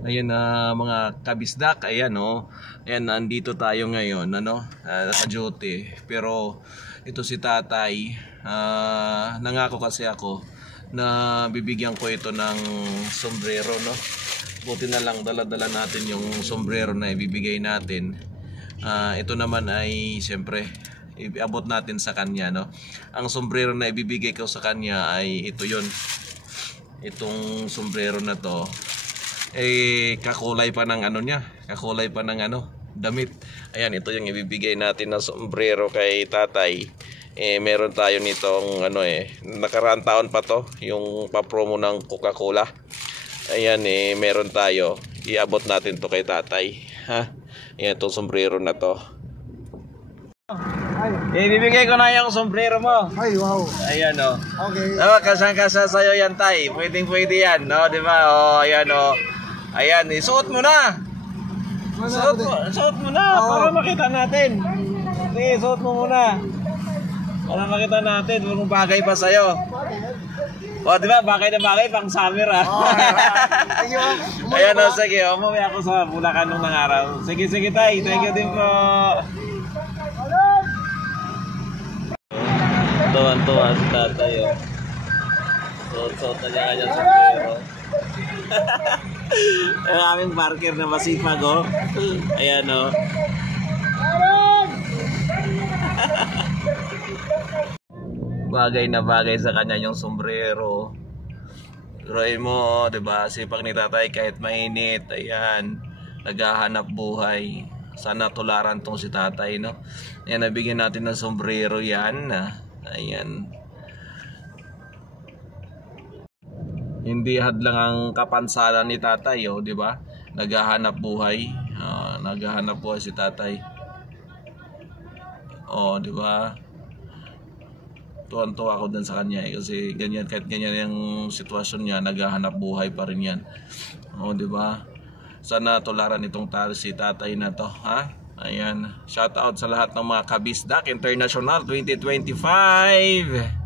Ayan na mga kabisdak, ayan ayan, nandito tayo ngayon, naka-duty. Pero ito si tatay, nangako kasi ako na bibigyan ko ito ng sombrero, no? Buti na lang dala-dala natin yung sombrero na ibibigay natin. Ito naman ay siyempre iabot natin sa kanya, no? Ang sombrero na ibibigay ko sa kanya ay ito yon. Itong sombrero na to kakulay pa ng kakulay pa ng damit. Ayan, ito yung ibibigay natin na sombrero kay tatay. Meron tayo nitong nakaraan taon pa to, yung pa-promo ng Coca-Cola. Ayan, meron tayo. Iabot natin to kay tatay, ha? Ayan, itong sombrero na to. Ibibigay ko na yung sombrero mo. Ay, wow. Ayan, Okay. Kasang-kasa sa'yo yan, tay. Pwedeng-pwede yan, di ba? Ayan, ayan, isuot mo na. Suot mo na para makita natin. Sige, suot mo muna. Para makita natin kung bagay pa sa'yo. Di ba? Bagay na bagay pang summer, ha? Ayan, sige. Umuwi ako sa Bulacan nung araw. Sige, tay. Thank you din po. Tuwan-tuwa si tatay, Suot na niya kanyang sombrero. Ang aming parker na masipag, Ayan, Bagay na bagay sa kanya yung sombrero. Turuin mo, diba? Sipag ni tatay kahit mainit. Ayan, naghahanap buhay. Sana tularan tong si tatay, no? Ayan, nabigyan natin ng sombrero yan. Ayan. Hindi hadlang ang kapansanan ni tatay, di ba? Naghahanap buhay. Naghahanap buhay si tatay. Di ba? Tuwan-tuwa ako din sa kanya kasi ganyan, kahit ganyan yung sitwasyon niya, naghahanap buhay pa rin yan. Di ba? Sana tularan itong si tatay na to, ha? Ayan. Shout out sa lahat ng mga Kabisdak International 2025.